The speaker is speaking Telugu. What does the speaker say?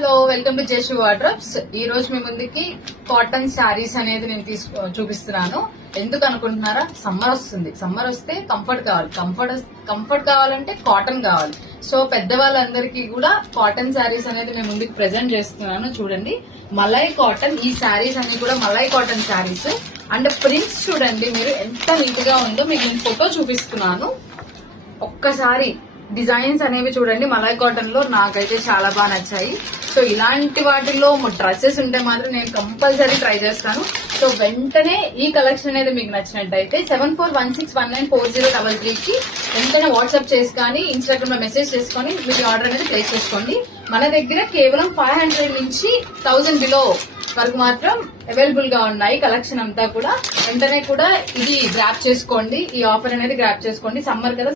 Hello, welcome to Jeshu wardrobes. ఈ రోజు మీ ముందుకి కాటన్ శారీస్ అనేది నేను చూపిస్తున్నాను. ఎందుకు అనుకుంటున్నారా? సమ్మర్ వస్తుంది. సమ్మర్ వస్తే కంఫర్ట్ కావాలి. కంఫర్ట్ కావాలంటే కాటన్ కావాలి. సో పెద్దవాళ్ళందరికీ కూడా కాటన్ శారీస్ అనేది నేను ముందుకు ప్రెజెంట్ చేస్తున్నాను. చూడండి, మలై కాటన్. ఈ శారీస్ అన్ని కూడా malai cotton saris. And prints చూడండి మీరు ఎంత నీట్ గా ఉందో. మీకు నేను ఫోటో చూపిస్తున్నాను. ఒక్కసారి డిజైన్స్ అనేవి చూడండి. మలై కాటన్ లో నాకైతే చాలా బాగా నచ్చాయి. సో ఇలాంటి వాటిల్లో డ్రెస్సెస్ ఉంటే మాత్రం నేను కంపల్సరీ ట్రై చేస్తాను. సో వెంటనే ఈ కలెక్షన్ అనేది మీకు నచ్చినట్టయితే 7416194033 కి వెంటనే వాట్సాప్ చేసి కానీ ఇన్స్టాగ్రామ్ లో మెసేజ్ చేసుకొని మీకు ఆర్డర్ అనేది ప్లేస్ చేసుకోండి. మన దగ్గర కేవలం 500 నుంచి 1000 బిలో వరకు మాత్రం అవైలబుల్ గా ఉన్నాయి. కలెక్షన్ అంతా కూడా వెంటనే కూడా ఇది గ్రాప్ చేసుకోండి. ఈ ఆఫర్ అనేది గ్రాప్ చేసుకోండి. సమ్మర్ కదా.